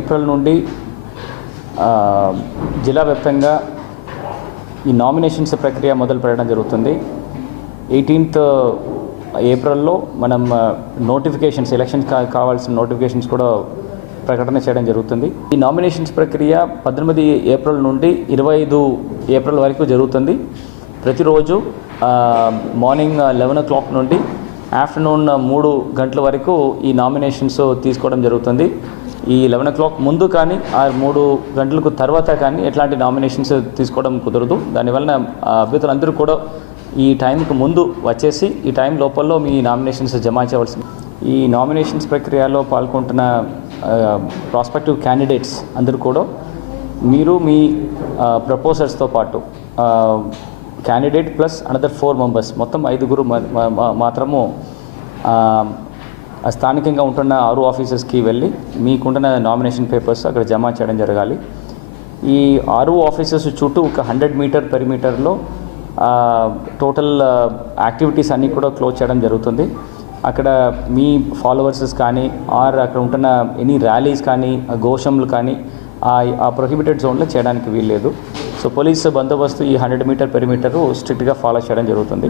April నుండి జిల్లా వ్యాప్తంగా ఈ నామినేషన్స్ ప్రక్రియ మొదలు పెట్టడం జరుగుతుంది. 18th ఏప్రిల్లో మనం నోటిఫికేషన్స్ ఎలక్షన్స్ కావాల్సిన నోటిఫికేషన్స్ కూడా ప్రకటన చేయడం జరుగుతుంది. ఈ నామినేషన్స్ ప్రక్రియ 18 ఏప్రిల్ నుండి 25 ఏప్రిల్ వరకు జరుగుతుంది. ప్రతిరోజు మార్నింగ్ 11 o'clock నుండి ఆఫ్టర్నూన్ 3 గంటల వరకు ఈ నామినేషన్స్ తీసుకోవడం జరుగుతుంది. ఈ 11 o'clock ముందు కానీ ఆ 3 గంటలకు తర్వాత కానీ ఎట్లాంటి నామినేషన్స్ తీసుకోవడం కుదరదు. దానివల్ల అభ్యర్థులందరూ కూడా ఈ టైంకి ముందు వచ్చేసి ఈ టైం లోపల్లో మీ నామినేషన్స్ జమ చేయవలసింది. ఈ నామినేషన్స్ ప్రక్రియలో పాల్గొంటున్న ప్రాస్పెక్టివ్ క్యాండిడేట్స్ అందరూ కూడా మీరు మీ ప్రపోజర్స్తో పాటు క్యాండిడేట్ ప్లస్ అనదర్ 4 members మొత్తం 5 మాత్రము స్థానికంగా ఉంటున్న 6 ఆఫీసెస్కి వెళ్ళి మీకుంటున్న నామినేషన్ పేపర్స్ అక్కడ జమ చేయడం జరగాలి. ఈ 6 ఆఫీసెస్ చుట్టూ ఒక 100 మీటర్ పెరిమీటర్లో టోటల్ యాక్టివిటీస్ అన్నీ కూడా క్లోజ్ చేయడం జరుగుతుంది. అక్కడ మీ ఫాలోవర్సెస్ కానీ అక్కడ ఉంటున్న ఎనీ ర్యాలీస్ కానీ ఘోషములు కానీ ఆ ప్రొహిబిటెడ్ జోన్లో చేయడానికి వీల్లేదు. సో పోలీసు బందోబస్తు ఈ 100 మీటర్ పెరిమీటరు స్ట్రిక్ట్గా ఫాలో చేయడం జరుగుతుంది.